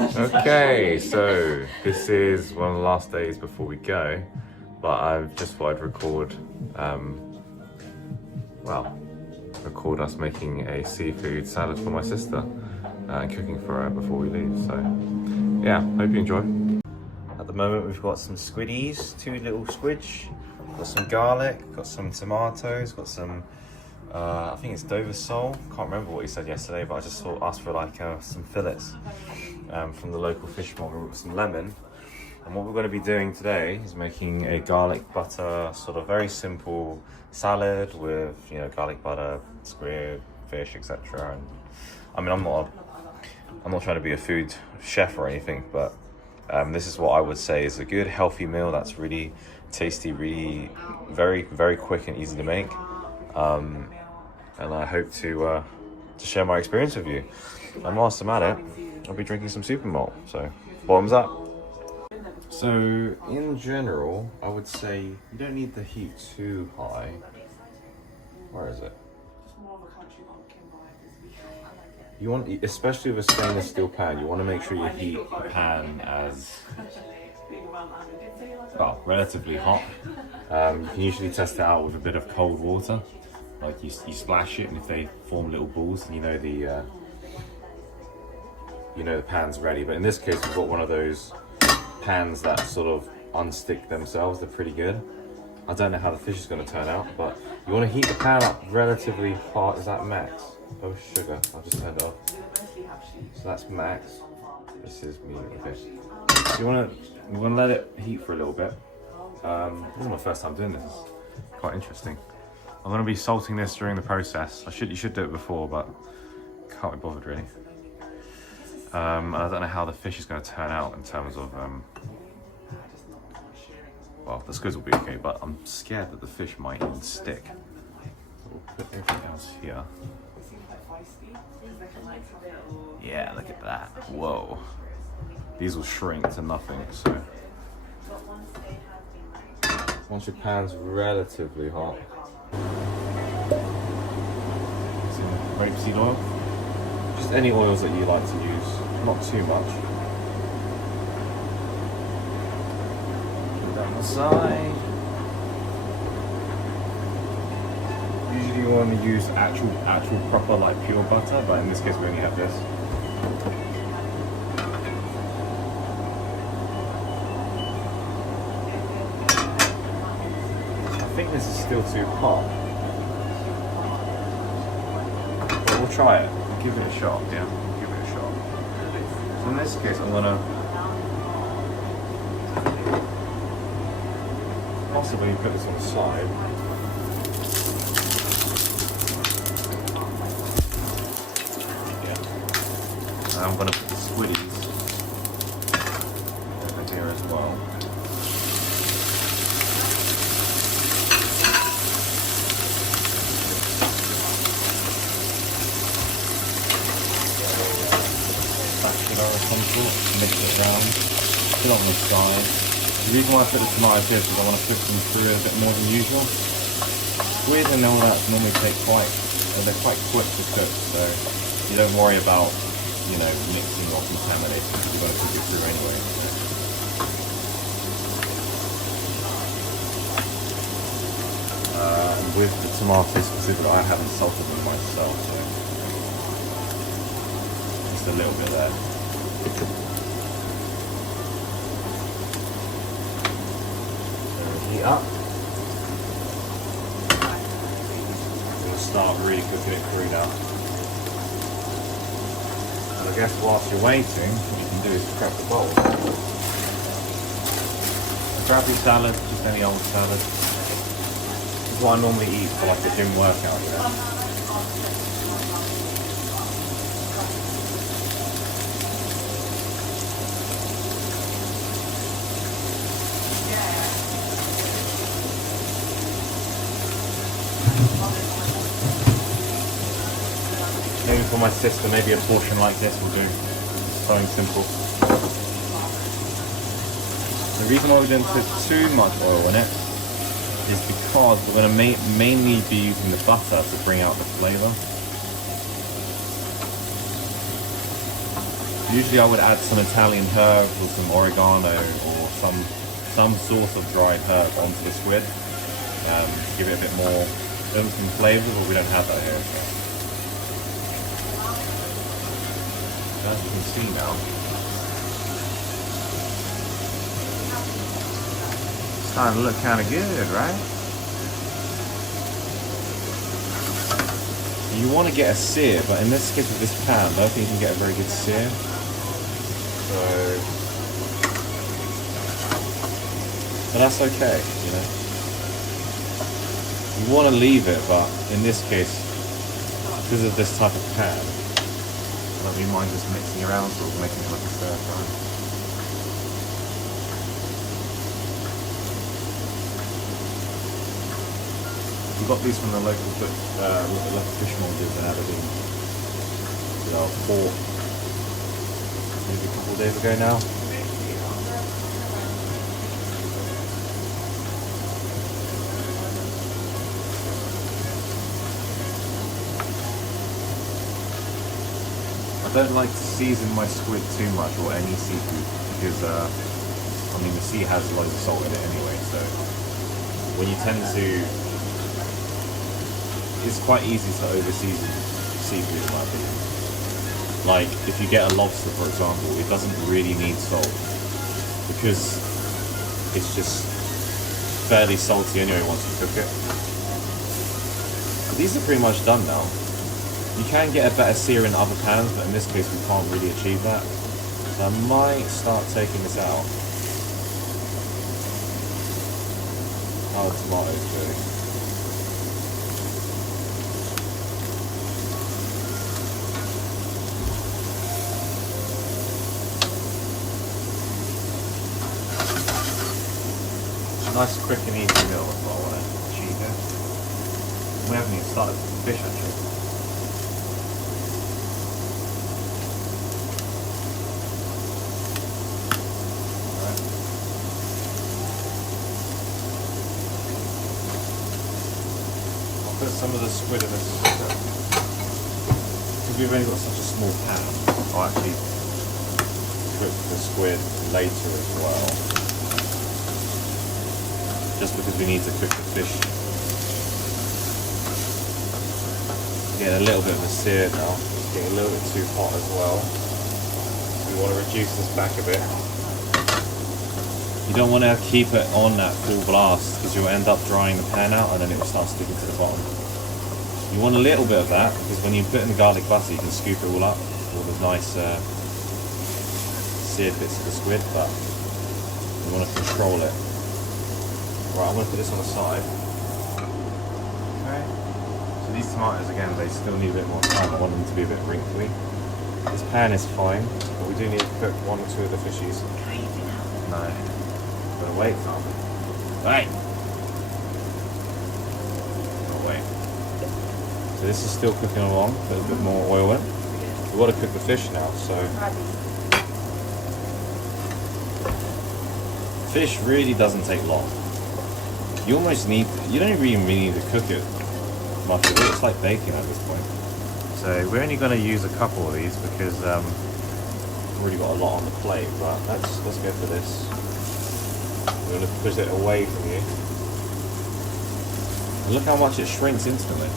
Okay, so this is one of the last days before we go, but I've just thought I'd record, record us making a seafood salad for my sister and cooking for her before we leave. So yeah, hope you enjoy. At the moment we've got some squiddies, 2 little squidge, got some garlic, got some tomatoes, got some I think it's Dover sole. Can't remember what he said yesterday, but I just asked for like some fillets from the local fish market with some lemon. And what we're going to be doing today is making a garlic butter sort of very simple salad with, you know, garlic butter, squid, fish, etc. And I mean, I'm not trying to be a food chef or anything, but this is what I would say is a good healthy meal that's really tasty, really very, very quick and easy to make. And I hope to share my experience with you. And whilst I'm at it, I'll be drinking some super malt. So bottoms up. So in general, I would say you don't need the heat too high. Where is it? You want, especially with a stainless steel pan, you want to make sure you heat the pan as relatively hot. You can usually test it out with a bit of cold water. Like you splash it, and if they form little balls, then you know the pan's ready. But in this case, we've got one of those pans that sort of unstick themselves. They're pretty good. I don't know how the fish is going to turn out, but you want to heat the pan up relatively hot. Is that max? Oh, sugar. I'll just turn it off. So that's max. This is medium. Okay. So you want to let it heat for a little bit. This is my first time doing this. It's quite interesting. I'm going to be salting this during the process. You should do it before, but can't be bothered really. And I don't know how the fish is going to turn out in terms of, well, the squids will be okay, but I'm scared that the fish might even stick. So we'll put everything else here. Yeah, look at that. Whoa. These will shrink to nothing, so. Once your pan's relatively hot. Some rapeseed oil. Just any oils that you like to use, not too much. Put it down the side. Usually you want to use actual proper like pure butter, but in this case we only have this. I think this is still too hot, but we'll try it. We'll give it a shot. Yeah, we'll give it a shot. So in this case, I'm gonna possibly put this on the side. Yeah, and I'm gonna put the squiddies over here as well. Mix it around, put it on the side. The reason why I put the tomatoes here is because I want to cook them through a bit more than usual. Squid and all that normally take they're quite quick to cook, so you don't worry about, you know, mixing or contaminating because you're going to cook it through anyway. And with the tomatoes specifically, I haven't salted them myself, so just a little bit there. Heat up. We'll start really cooking it through now. And I guess whilst you're waiting, what you can do is prep the bowl. A crappy salad, just any old salad. This is what I normally eat for like a gym workout, you know. Maybe for my sister, maybe a portion like this will do. It's so simple. The reason why we didn't put too much oil in it is because we're going to mainly be using the butter to bring out the flavour. Usually I would add some Italian herbs or some oregano or some sort of dried herb onto the squid to give it a bit more oomph and flavour, but we don't have that here. So. As you can see now, it's starting to look kind of good, right? You want to get a sear, but in this case with this pan, I don't think you can get a very good sear. But that's okay, you know. You want to leave it, but in this case, because of this type of pan, I don't mind just mixing around, sort of making it like a stir fry. We got these from the local fishmongers in Aberdeen. They are bought maybe a couple of days ago now. I don't like to season my squid too much, or any seafood, because I mean the sea has loads of salt in it anyway, so when you tend to, it's quite easy to over season seafood in my opinion. Like if you get a lobster for example, it doesn't really need salt because it's just fairly salty anyway once you cook it. But these are pretty much done now. You can get a better sear in other pans, but in this case we can't really achieve that. So I might start taking this out. Oh, tomatoes really. Nice, quick and easy meal is what I want to achieve here. We haven't even started with the fish actually. Alright. I'll put some of the squid in this cooker. Because we've only got such a small pan, I'll actually cook the squid later as well. Just because we need to cook the fish. Getting a little bit of a sear now. It's getting a little bit too hot as well. We want to reduce this back a bit. You don't want to keep it on at full blast because you'll end up drying the pan out and then it will start sticking to the bottom. You want a little bit of that because when you put in the garlic butter you can scoop it all up, all the nice seared bits of the squid, but you want to control it. Right, I'm going to put this on the side. Okay. So these tomatoes, again, they still need a bit more time. I want them to be a bit wrinkly. This pan is fine, but we do need to cook one or two of the fishies. No. I'm going to wait, Tom. Wait! I'll wait. So this is still cooking along, a little bit more oil in. We've got to cook the fish now, so... Fish really doesn't take long. You almost need, you don't really need to cook it much of it, it's like baking at this point. So we're only going to use a couple of these because we've already got a lot on the plate, but let's go for this. We're going to push it away from you. And look how much it shrinks instantly.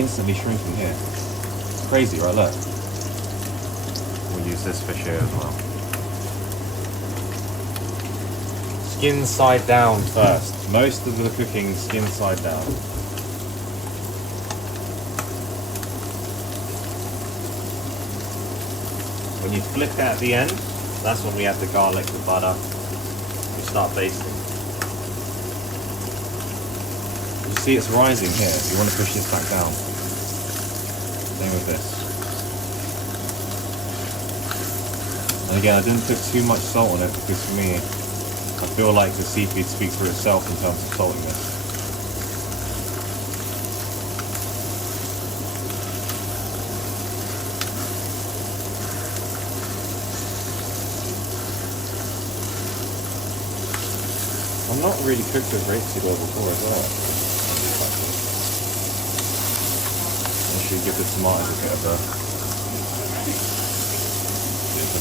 Instantly shrinking here. It's crazy, right? Look. We'll use this fish here as well. Skin side down first. Most of the cooking skin side down. When you flip it at the end, that's when we add the garlic, the butter. We start basting. You see it's rising here. You want to push this back down. Same with this. And again, I didn't put too much salt on it because for me, I feel like the seafood speaks for itself in terms of saltiness. I'm not really cooked with rapeseed oil before as well. I should give the tomatoes a bit of a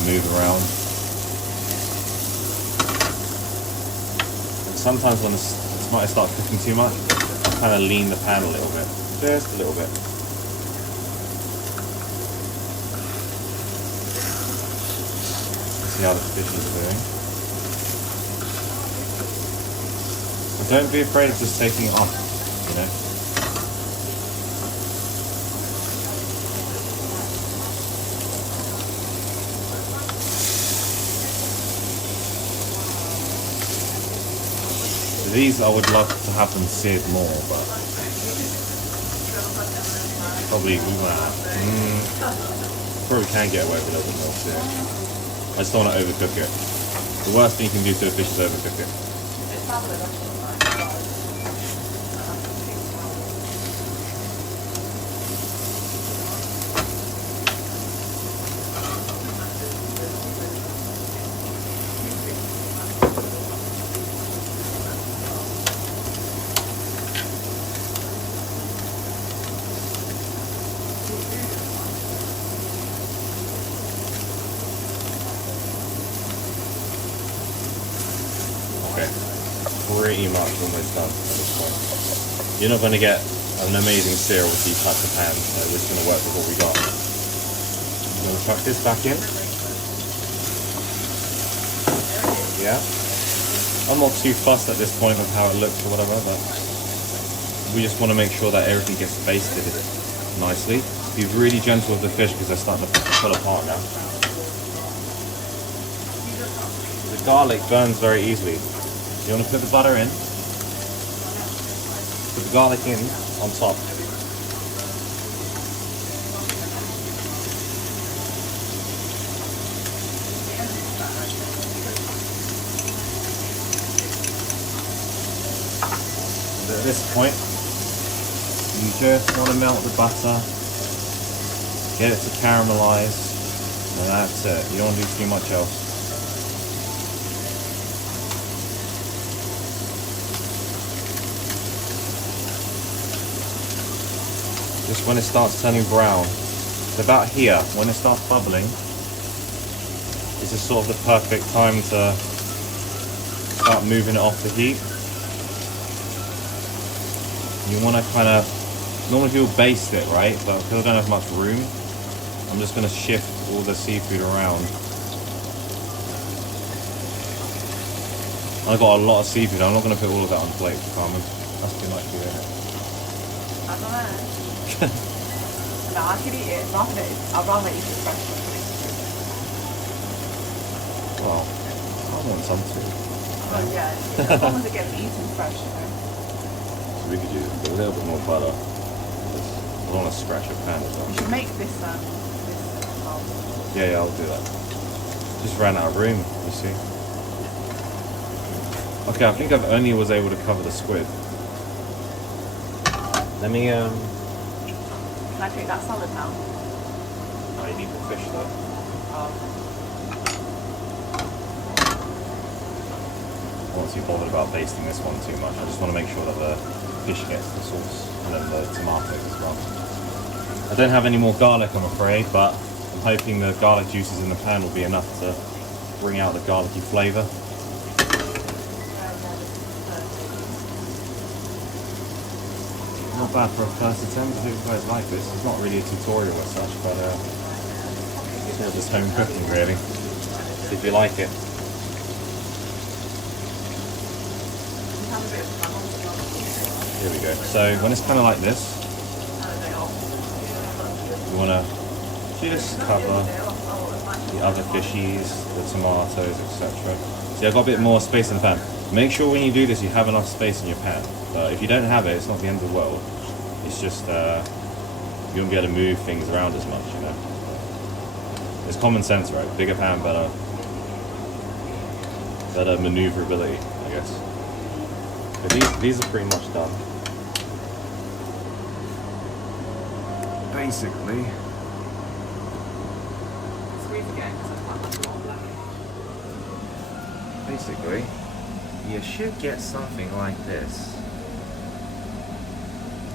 move around. And sometimes when it might start cooking too much, I kind of lean the pan a little bit, just a little bit. See how the fish is doing. And don't be afraid of just taking it off, you know. These I would love to have them seared more, but probably probably can get away with a little bit more seared. I just don't want to overcook it. The worst thing you can do to a fish is overcook it. Okay, pretty much almost done at this point. You're not going to get an amazing sear if you touch the pan, so we're just going to work with what we got. I'm going to chuck this back in. Yeah. I'm not too fussed at this point of how it looks or whatever, but we just want to make sure that everything gets basted nicely. Be really gentle with the fish because they're starting to pull apart now. The garlic burns very easily. You want to put the butter in, put the garlic in on top. And at this point, you just want to melt the butter, get it to caramelize, and that's it. You don't want to do too much else. Just when it starts turning brown, it's about here, when it starts bubbling, this is sort of the perfect time to start moving it off the heat. You want to kind of, normally people baste it, right? But because I don't have much room, I'm just going to shift all the seafood around. I've got a lot of seafood, I'm not going to put all of that on the plate, Carmen. That's too much for you. I don't know. No, I could eat it. I'd rather eat it fresh than put it in. Well, I want some too. Oh yeah, as long as it gets eaten fresh, you know. So we could use a little bit more butter. I don't want to scratch your pan as well. You should make this Yeah, I'll do that. Just ran out of room, you see. Okay, I think I've only was able to cover the squid. Let me Can I take that salad now? No, you need the fish though. Oh. Once you're bothered about basting this one too much, I just want to make sure that the fish gets the sauce and then the tomatoes as well. I don't have any more garlic, I'm afraid, but I'm hoping the garlic juices in the pan will be enough to bring out the garlicky flavour. Not bad for a first attempt. I hope you guys like this. It's not really a tutorial as such, but it's all just home cooking really. See if you like it. Here we go. So when it's kind of like this, you want to just cover the other fishies, the tomatoes, etc. See, I've got a bit more space in the pan. Make sure when you do this you have enough space in your pan. If you don't have it, it's not the end of the world. It's just you won't be able to move things around as much, you know. It's common sense, right? Bigger pan, better maneuverability, I guess. But these are pretty much done. Basically. Basically, you should get something like this.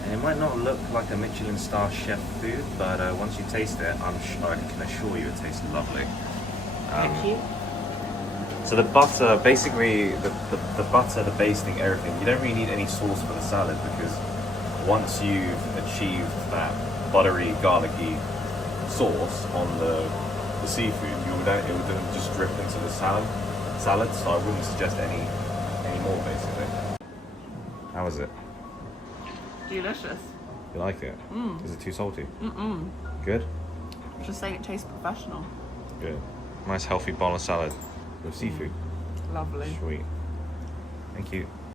And it might not look like a Michelin star chef food, but once you taste it, I can assure you it tastes lovely. Thank you. So the butter, basically the butter, the basting, everything, you don't really need any sauce for the salad because once you've achieved that buttery, garlicky sauce on the seafood, it would then just drip into the salad, so I wouldn't suggest any more basically. How is it? Delicious. You like it? Is it too salty? Good? Just saying it tastes professional. Good. Nice healthy bowl of salad with seafood. Lovely. Sweet. Thank you.